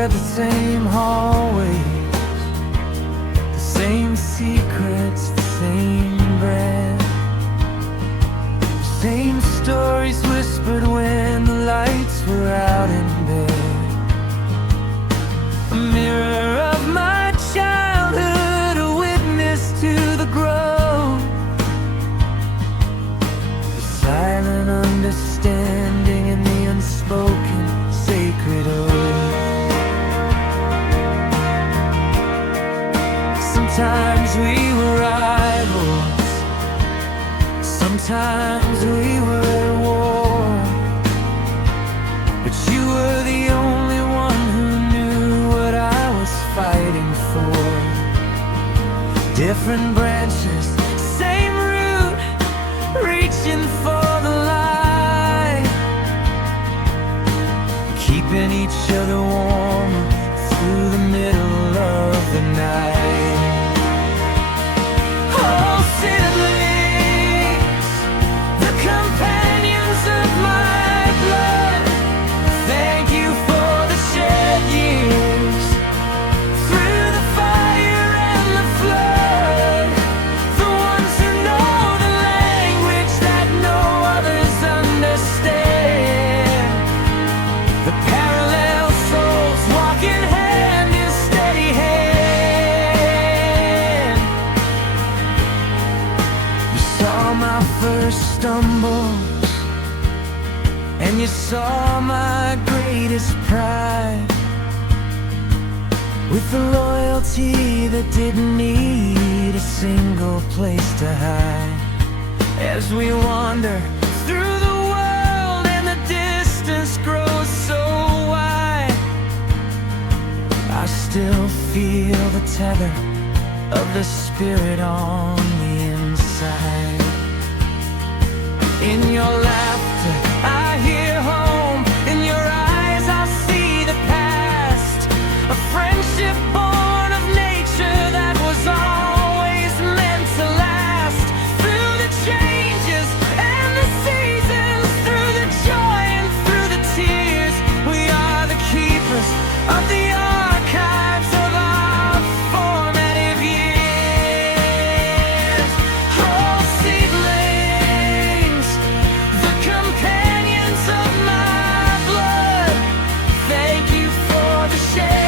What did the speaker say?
shared the same hallways, the same secrets, the same bread, the same stories whispered when the lights were out in bed. A mirror of my childhood, a witness to the growth, the silent understanding and the unspoken sacred oath. Sometimes we were rivals, sometimes we were at war, but you were the only one who knew what I was fighting for. Different branches, same root, reaching for the light, keeping each other warm through the middle of the night. Oh, siblings, the companions of my blood, thank you for the shared years, through the fire and the flood, the ones who know the language that no others understand, the parallel souls walking hand in steady hand. You saw my first stumbles, and you saw my greatest pride, with the loyalty that didn't need a single place to hide. As we wander through the world and the distance grows so wide, I still feel the tether of the spirit on the inside. In your laughter I hear home, in your eyes I see the past, a friendship born of nature that was always meant to last. Through the changes and the seasons, through the joy and through the tears, we are the keepers of the archives of our formative years. Oh, seedlings, the companions of my blood, thank you for the share.